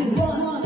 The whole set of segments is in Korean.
One. run.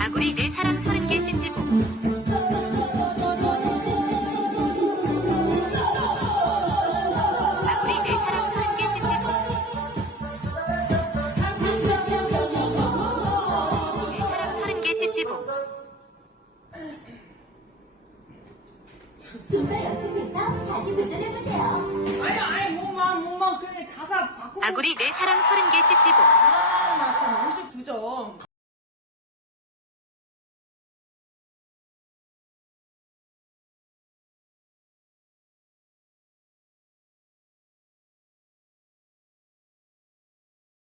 아구리 내 사랑 서른 개 찜찜보. 아구리 내 사랑 서른 개 찜찜보. 내 사랑 서른 개 찜찜보. 준비 연습해서 다시 도전해보세요. 아구리 내 사랑 30개 찌찌봉. 아, 나 진짜 너무 9점.